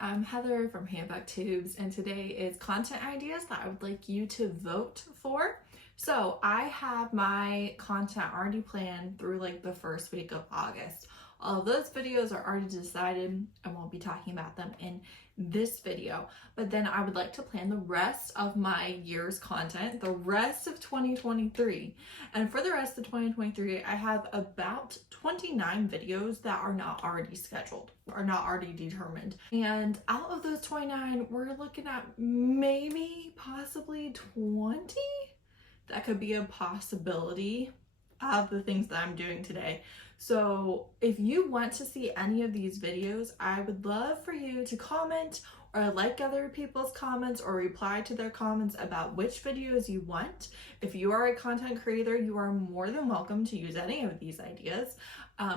I'm Heather from Booktubes, and today is content ideas that I would like you to vote for. So I have my content already planned through like the first week of August. All of those videos are already decided. I won't be talking about them in this video, but then I would like to plan the rest of my year's content, the rest of 2023. And for the rest of 2023, I have about 29 videos that are not already scheduled, are not already determined. And out of those 29, we're looking at maybe possibly 20. That could be a possibility of the things that I'm doing today. So if you want to see any of these videos, I would love for you to comment or like other people's comments or reply to their comments about which videos you want. If you are a content creator, you are more than welcome to use any of these ideas.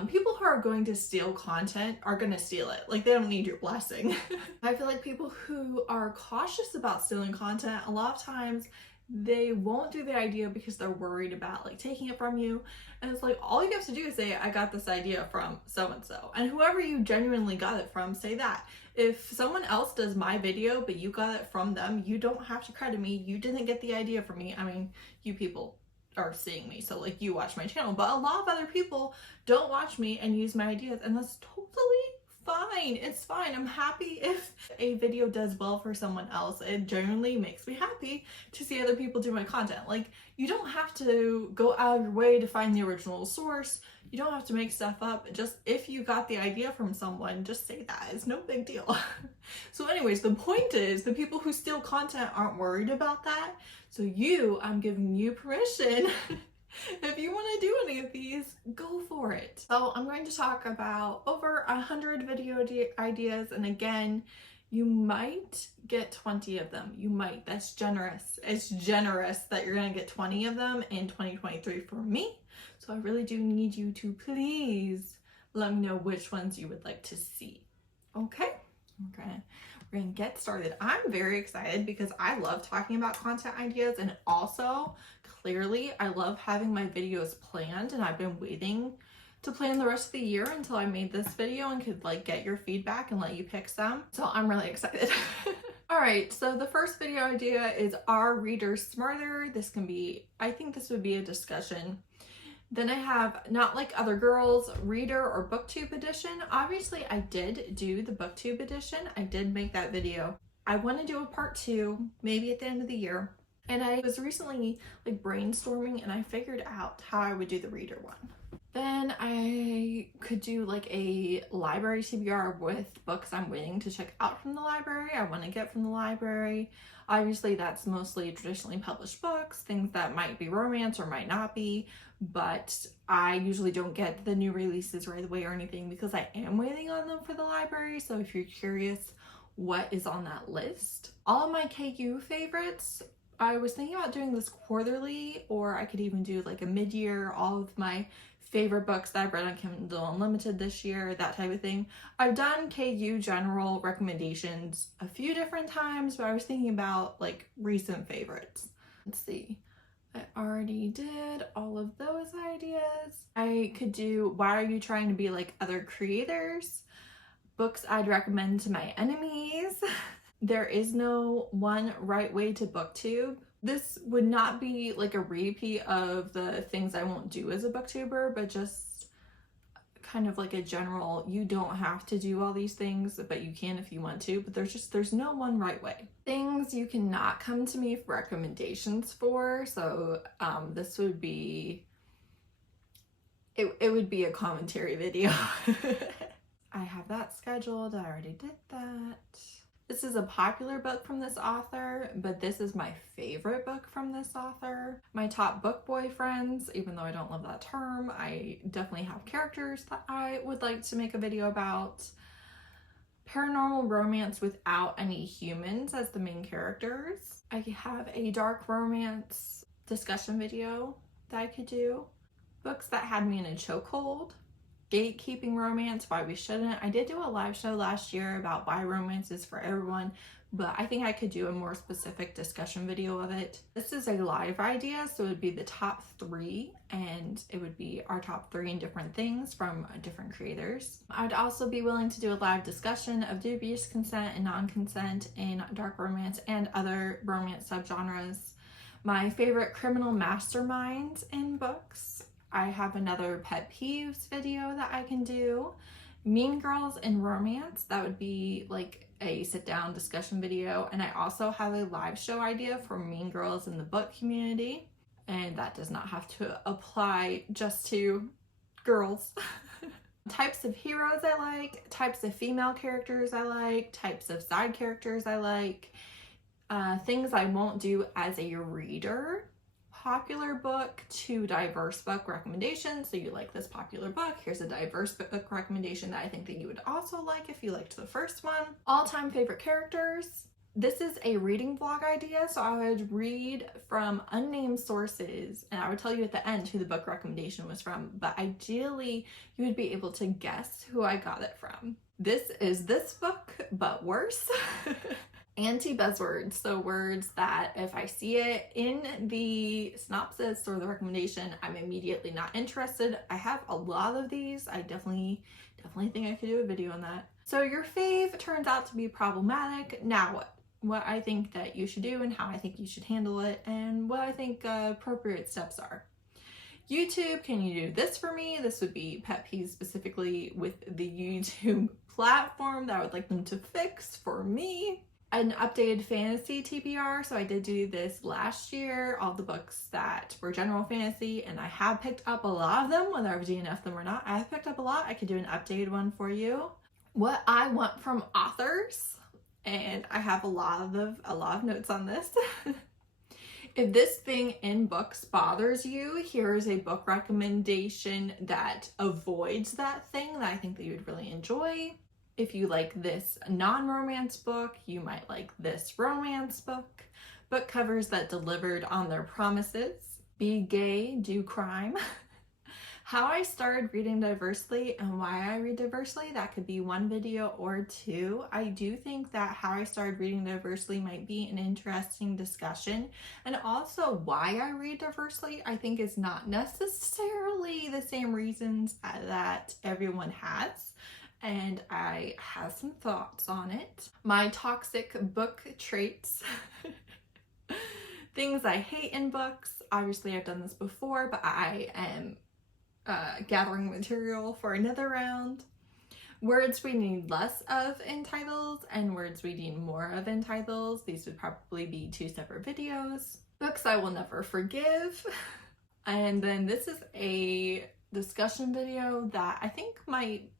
People who are going to steal content are going to steal it. Like, they don't need your blessing. I feel like people who are cautious about stealing content, a lot of times they won't do the idea because they're worried about like taking it from you. And it's like, all you have to do is say, I got this idea from so-and-so. And whoever you genuinely got it from, say that. If someone else does my video, but you got it from them, you don't have to credit me. You didn't get the idea from me. I mean, you people are seeing me, so like you watch my channel, but a lot of other people don't watch me and use my ideas, and that's totally fine. It's fine. I'm happy if a video does well for someone else. It genuinely makes me happy to see other people do my content. Like, you don't have to go out of your way to find the original source. You don't have to make stuff up. Just if you got the idea from someone, just say that. It's no big deal. So anyways, the point is the people who steal content aren't worried about that. So I'm giving you permission. If you want to do any of these, go for it. So I'm going to talk about over 100 video ideas, and again, you might get 20 of them. You might. That's generous. It's generous that you're going to get 20 of them in 2023 for me. So I really do need you to please let me know which ones you would like to see. Okay? We're gonna get started. I'm very excited because I love talking about content ideas, and also clearly I love having my videos planned, and I've been waiting to plan the rest of the year until I made this video and could like get your feedback and let you pick some. So I'm really excited. All right, so the first video idea is, are readers smarter? This can be, I think this would be a discussion. Then I have Not Like Other Girls, Reader or Booktube edition. Obviously, I did do the Booktube edition. I did make that video. I want to do a part 2, maybe at the end of the year. And I was recently like brainstorming, and I figured out how I would do the Reader one. Then I could do like a library TBR with books I'm waiting to check out from the library, I want to get from the library. Obviously, that's mostly traditionally published books, things that might be romance or might not be, but I usually don't get the new releases right away or anything because I am waiting on them for the library. So if you're curious what is on that list. All of my KU favorites, I was thinking about doing this quarterly, or I could even do like a mid-year, all of my favorite books that I've read on Kindle Unlimited this year, that type of thing. I've done KU general recommendations a few different times, but I was thinking about like recent favorites. Let's see. I already did all of those ideas. I could do Why Are You Trying to Be Like Other Creators? Books I'd recommend to my enemies. There is no one right way to booktube. This would not be like a repeat of the things I won't do as a booktuber, but just kind of like a general, you don't have to do all these things, but you can if you want to, but there's no one right way. Things you cannot come to me for recommendations for. So this would be, it would be a commentary video. I have that scheduled. I already did that. This is a popular book from this author, but this is my favorite book from this author. My top book boyfriends, even though I don't love that term, I definitely have characters that I would like to make a video about. Paranormal romance without any humans as the main characters. I have a dark romance discussion video that I could do. Books that had me in a chokehold. gatekeeping romance, why we shouldn't. I did do a live show last year about why romance is for everyone, but I think I could do a more specific discussion video of it. This is a live idea, so it would be the top 3, and it would be our top 3 in different things from different creators. I'd also be willing to do a live discussion of dubious consent and non-consent in dark romance and other romance subgenres. My favorite criminal masterminds in books. I have another pet peeves video that I can do. Mean girls in romance, that would be like a sit-down discussion video. And I also have a live show idea for mean girls in the book community, and that does not have to apply just to girls. Types of heroes I like, types of female characters I like, types of side characters I like, things I won't do as a reader. Popular book to diverse book recommendations. So you like this popular book, here's a diverse book recommendation that I think that you would also like if you liked the first one. All-time favorite characters. This is a reading vlog idea, so I would read from unnamed sources and I would tell you at the end who the book recommendation was from, but ideally you would be able to guess who I got it from. This is this book, but worse. Anti-buzzwords, so words that if I see it in the synopsis or the recommendation, I'm immediately not interested. I have a lot of these. I definitely think I could do a video on that. So your fave turns out to be problematic. Now what I think that you should do and how I think you should handle it and what I think appropriate steps are. YouTube, can you do this for me? This would be pet peeves specifically with the YouTube platform that I would like them to fix for me. An updated fantasy TBR, so I did do this last year, all the books that were general fantasy, and I have picked up a lot of them, whether I've DNF'd them or not. I have picked up a lot. I could do an updated one for you. What I want from authors, and I have a lot of notes on this. If this thing in books bothers you, here's a book recommendation that avoids that thing that I think that you would really enjoy. If you like this non-romance book, you might like this romance book. Book covers that delivered on their promises. Be gay, do crime. How I started reading diversely and why I read diversely, that could be one video or 2. I do think that how I started reading diversely might be an interesting discussion. And also why I read diversely, I think is not necessarily the same reasons that everyone has. And I have some thoughts on it. My toxic book traits. Things I hate in books. Obviously I've done this before, but I am gathering material for another round. Words we need less of in titles and words we need more of in titles. These would probably be 2 separate videos. Books I will never forgive. And then this is a discussion video that I think might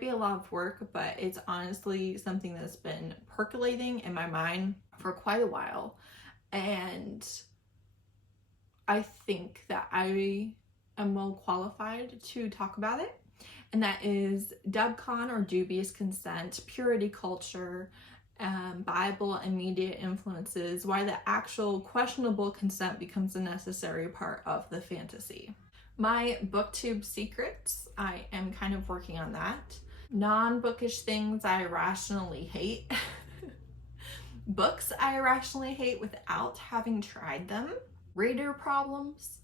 be a lot of work, but it's honestly something that's been percolating in my mind for quite a while. And I think that I am well qualified to talk about it. And that is dubcon or dubious consent, purity culture, Bible and media influences, why the actual questionable consent becomes a necessary part of the fantasy. My booktube secrets, I am kind of working on that. Non-bookish things I irrationally hate. Books I irrationally hate without having tried them. Reader problems.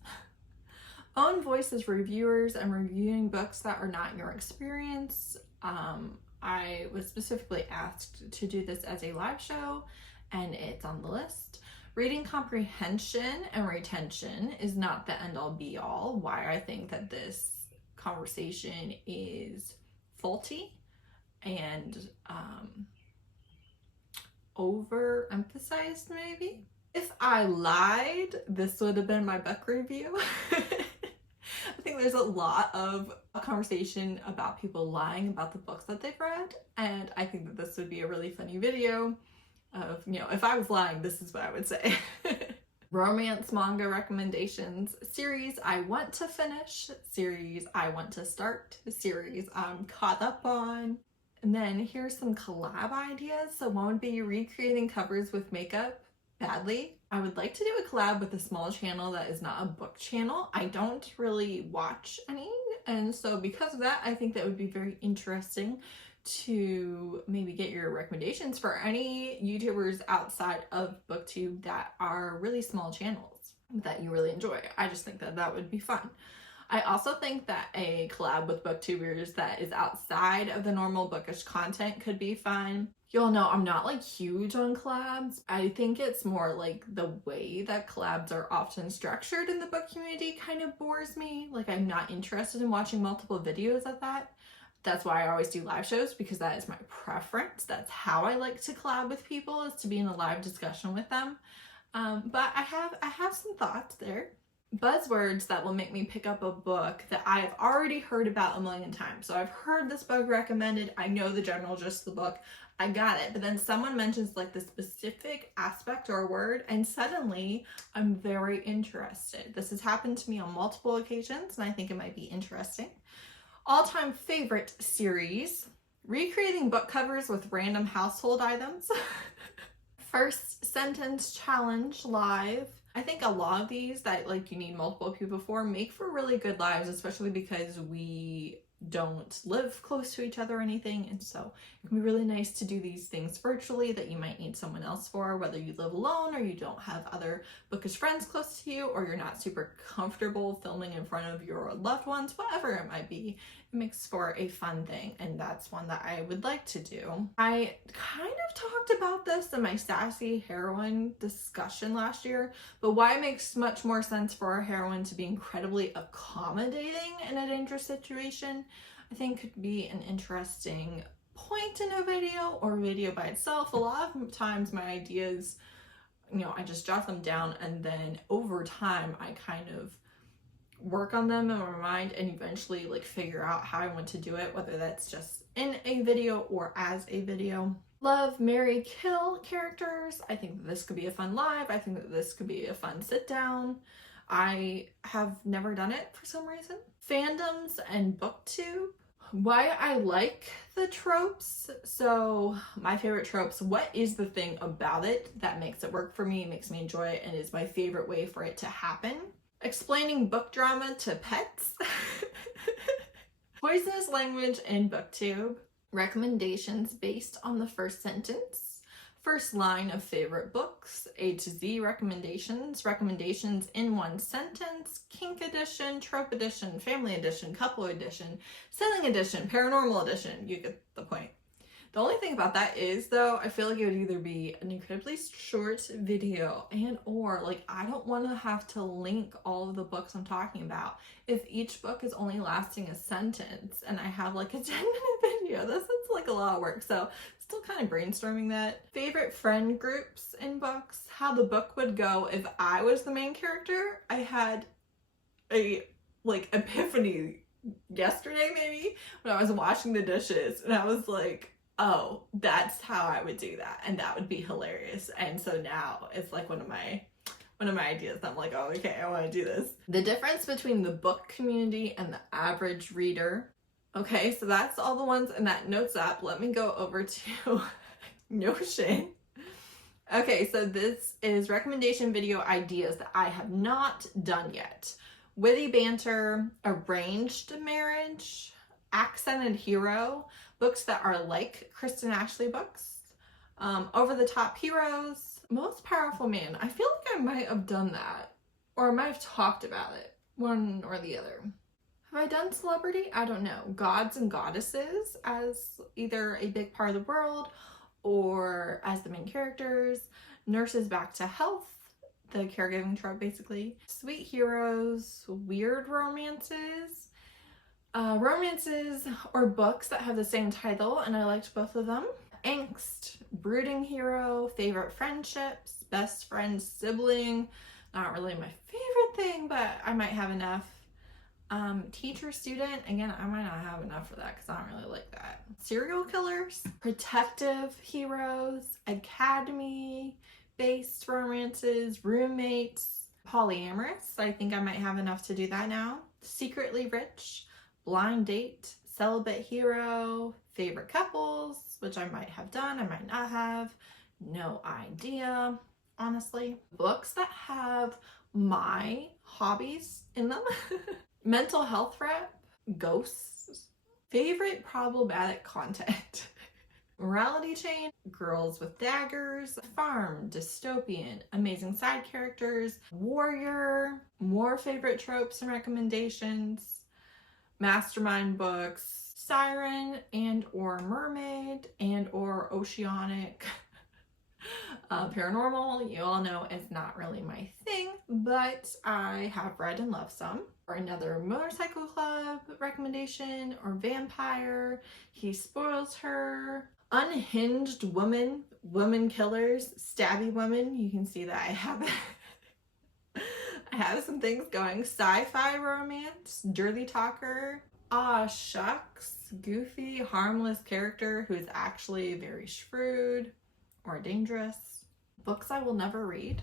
Own voice as reviewers and reviewing books that are not your experience. I was specifically asked to do this as a live show and it's on the list. Reading comprehension and retention is not the end all be all. Why I think that this conversation is faulty and overemphasized maybe. If I lied, this would have been my book review. I think there's a lot of conversation about people lying about the books that they've read, and I think that this would be a really funny video of, you know, if I was lying, this is what I would say. Romance manga recommendations, series I want to finish, series I want to start, series I'm caught up on. And then here's some collab ideas. So one would be recreating covers with makeup badly. I would like to do a collab with a small channel that is not a book channel. I don't really watch any And so because of that, I think that would be very interesting to maybe get your recommendations for any YouTubers outside of BookTube that are really small channels that you really enjoy. I just think that that would be fun. I also think that a collab with booktubers that is outside of the normal bookish content could be fun. You'll know I'm not like huge on collabs. I think it's more like the way that collabs are often structured in the book community kind of bores me. Like I'm not interested in watching multiple videos of that. That's why I always do live shows, because that is my preference. That's how I like to collab with people, is to be in a live discussion with them. But I have some thoughts there. Buzzwords that will make me pick up a book that I have already heard about a million times. So I've heard this book recommended. I know the general gist of the book. I got it. But then someone mentions like the specific aspect or word, and suddenly I'm very interested. This has happened to me on multiple occasions, and I think it might be interesting. All-time favorite series: recreating book covers with random household items. First sentence challenge live. I think a lot of these that like you need multiple people for make for really good lives, especially because we don't live close to each other or anything, and so it can be really nice to do these things virtually that you might need someone else for, whether you live alone or you don't have other bookish friends close to you, or you're not super comfortable filming in front of your loved ones, whatever it might be. It makes for a fun thing, and that's one that I would like to do. I kind of talked about this in my sassy heroine discussion last year, but why it makes much more sense for a heroine to be incredibly accommodating in a dangerous situation, I think could be an interesting point in a video or video by itself. A lot of times my ideas, I just jot them down, and then over time I kind of work on them in my mind and eventually like figure out how I want to do it, whether that's just in a video or as a video. Love, marry, kill characters. I think that this could be a fun live. I think that this could be a fun sit down. I have never done it for some reason. Fandoms and booktube. Why I like the tropes. So my favorite tropes, what is the thing about it that makes it work for me, makes me enjoy it, and is my favorite way for it to happen? Explaining book drama to pets. Poisonous language in booktube. Recommendations based on the first sentence. First line of favorite books. A to Z recommendations. Recommendations in one sentence. Kink edition, trope edition, family edition, couple edition, selling edition, paranormal edition. You get the point. The only thing about that is, though, I feel like it would either be an incredibly short video or like I don't want to have to link all of the books I'm talking about if each book is only lasting a sentence and I have like a 10-minute video. That sounds like a lot of work, so still kind of brainstorming that. Favorite friend groups in books, how the book would go if I was the main character. I had a epiphany yesterday maybe when I was washing the dishes, and I was like, oh, that's how I would do that, and that would be hilarious. And so now it's like one of my ideas. I'm like, oh, okay, I want to do this. The difference between the book community and the average reader. Okay, so that's all the ones in that notes app. Let me go over to Notion. Okay, so this is recommendation video ideas that I have not done yet. Witty banter, arranged marriage, accented hero, books that are like Kristen Ashley books, over the top heroes, most powerful man. I feel like I might have done that, or I might have talked about it, one or the other. Have I done celebrity? I don't know. Gods and goddesses as either a big part of the world or as the main characters. Nurses back to health, the caregiving trope basically. Sweet heroes, weird romances. Romances or books that have the same title, and I liked both of them. Angst, brooding hero, favorite friendships, best friend, sibling. Not really my favorite thing, but I might have enough. Teacher, student, again, I might not have enough for that because I don't really like that. Serial killers, protective heroes, academy-based romances, roommates, polyamorous. I think I might have enough to do that now. Secretly rich, blind date, celibate hero, favorite couples, which I might have done, I might not have, no idea, honestly. Books that have my hobbies in them. Mental health rep, Ghosts. Favorite problematic content. Morality chain, girls with daggers, farm, dystopian, amazing side characters, warrior, more favorite tropes and recommendations, mastermind books, siren and or mermaid and or oceanic. Paranormal, you all know, is not really my thing, but I have read and loved some. Or another motorcycle club recommendation, or vampire, he spoils her, unhinged woman, woman killers, stabby women. You can see that I have I have some things going. Sci-fi romance, dirty talker, aw shucks, goofy, harmless character who is actually very shrewd or dangerous. Books I will never read.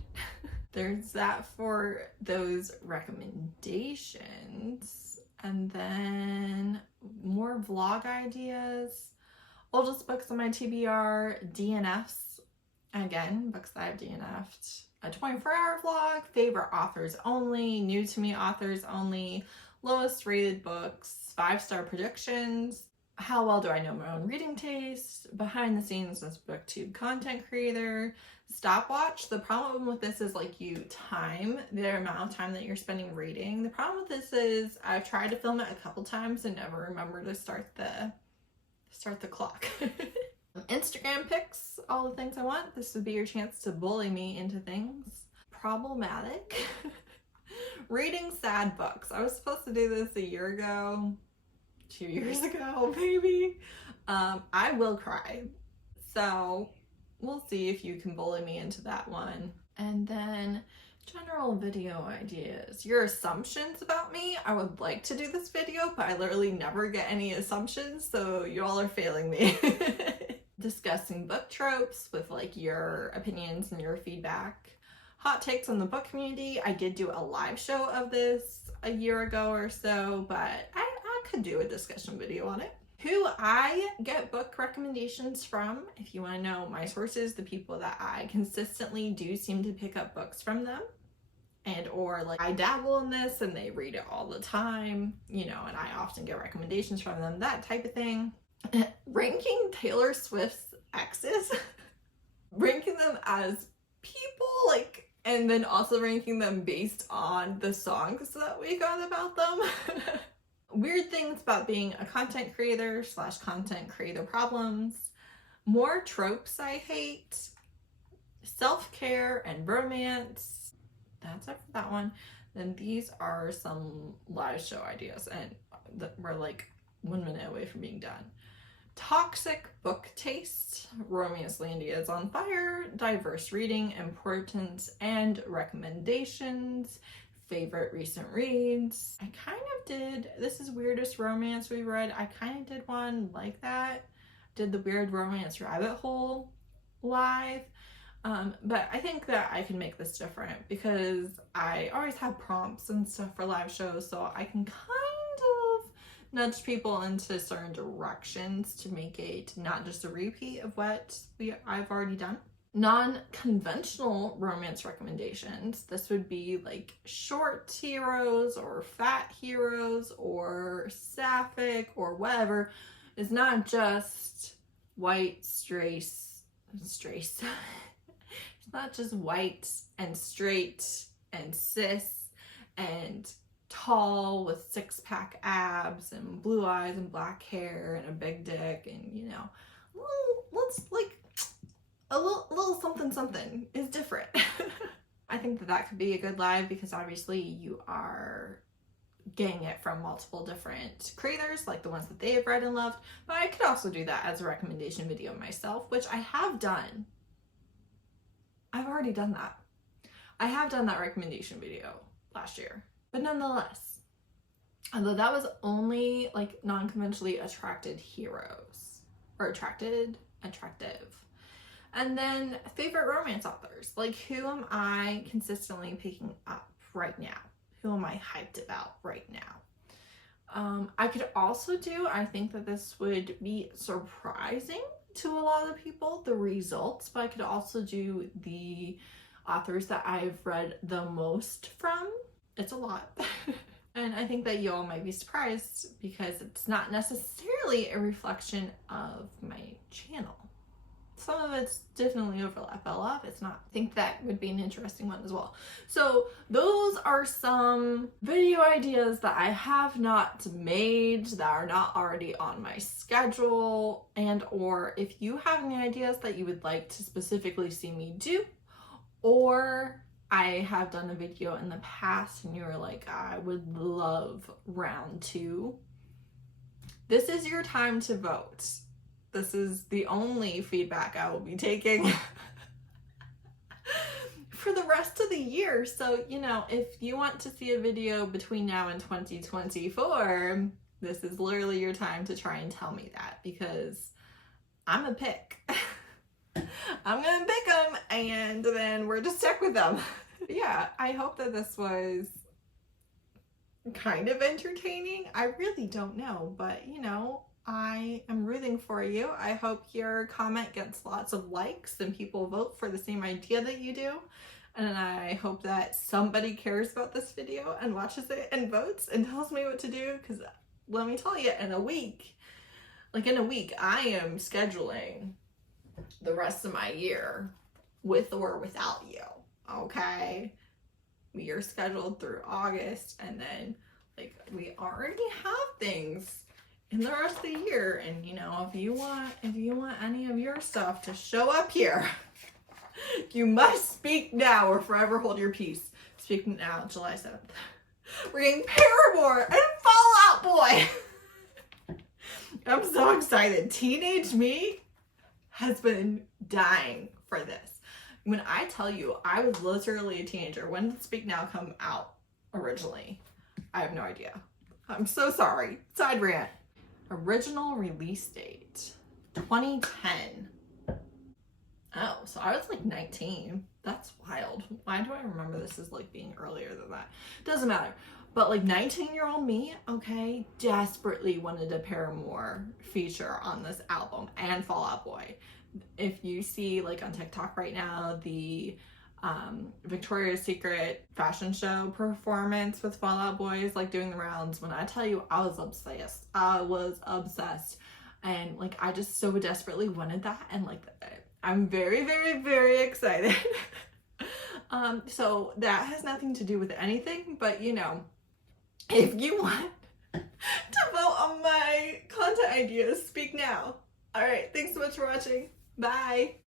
There's that for those recommendations. And then more vlog ideas. Oldest books on my TBR, DNFs. Again, books that I've DNF'd. A 24-hour vlog, favorite authors only, new to me authors only, lowest rated books, 5-star predictions, how well do I know my own reading taste, behind the scenes as booktube content creator, stopwatch. The problem with this is like you time the amount of time that you're spending reading. The problem with this is I've tried to film it a couple times and never remember to start the clock. Instagram pics, all the things I want. This would be your chance to bully me into things. Problematic. Reading sad books. I was supposed to do this a year ago, 2 years ago, maybe. I will cry. So we'll see if you can bully me into that one. And then general video ideas. Your assumptions about me. I would like to do this video, but I literally never get any assumptions, so you all are failing me. Discussing book tropes with like your opinions and your feedback. Hot takes on the book community. I did do a live show of this a year ago or so, but I could do a discussion video on it. Who I get book recommendations from, if you want to know my sources, the people that I consistently do seem to pick up books from them, and or like I dabble in this and they read it all the time, you know, and I often get recommendations from them, that type of thing. Ranking Taylor Swift's exes, ranking them as people, like, and then also ranking them based on the songs that we got about them. Weird things about being a content creator / content creator problems. More tropes I hate. Self-care and romance. That's it for that one. Then these are some live show ideas, and we're like 1 minute away from being done. Toxic book taste. Romancelandia is on fire. Diverse reading, importance, and recommendations. Favorite recent reads. I kind of did, this is weirdest romance we've read. I kind of did one like that. Did the weird romance rabbit hole live. But I think that I can make this different because I always have prompts and stuff for live shows, so I can kind of nudge people into certain directions to make it not just a repeat of what I've already done. Non-conventional romance recommendations. This would be like short heroes or fat heroes or sapphic or whatever. It's not just white it's not just white and straight and cis and tall with 6-pack abs and blue eyes and black hair and a big dick and, you know, let's like a little something is different. I think that could be a good live because obviously you are getting it from multiple different creators, like the ones that they have read and loved, but I could also do that as a recommendation video myself, which I have done. I've already done that. I have done that recommendation video last year, but nonetheless, although that was only like non-conventionally attracted heroes, or attractive. And then favorite romance authors, like who am I consistently picking up right now? Who am I hyped about right now? I could also do, I think that this would be surprising to a lot of people, the results, but I could also do the authors that I've read the most from. It's a lot. And I think that you all might be surprised because it's not necessarily a reflection of my channel. Some of it's definitely overlap. A lot of it's not. I think that would be an interesting one as well. So those are some video ideas that I have not made, that are not already on my schedule, and or if you have any ideas that you would like to specifically see me do, or I have done a video in the past and you were like, I would love round 2. This is your time to vote. This is the only feedback I will be taking for the rest of the year. So, you know, if you want to see a video between now and 2024, this is literally your time to try and tell me that, because I'm a pick. I'm gonna pick them and then we're just stuck with them. Yeah, I hope that this was kind of entertaining. I really don't know, but you know, I am rooting for you. I hope your comment gets lots of likes and people vote for the same idea that you do. And I hope that somebody cares about this video and watches it and votes and tells me what to do, because let me tell you, in a week, I am scheduling the rest of my year with or without you. Okay, we are scheduled through August, and then like we already have things in the rest of the year. And you know, if you want any of your stuff to show up here, you must speak now or forever hold your peace. Speak now, July 7th. We're getting Paramore and Fall Out Boy. I'm so excited. Teenage me has been dying for this. When I tell you, I was literally a teenager. When did Speak Now come out originally? I have no idea. I'm so sorry. Side rant. Original release date, 2010. Oh, so I was like 19. That's wild. Why do I remember this as like being earlier than that? Doesn't matter. But like 19-year-old me, okay, desperately wanted a Paramore feature on this album and Fall Out Boy. If you see like on TikTok right now, the Victoria's Secret fashion show performance with Fall Out Boy is like doing the rounds. When I tell you, I was obsessed. And like, I just so desperately wanted that. And like, I'm very, very, very excited. So that has nothing to do with anything, but you know, if you want to vote on my content ideas, speak now. All right, thanks so much for watching. Bye.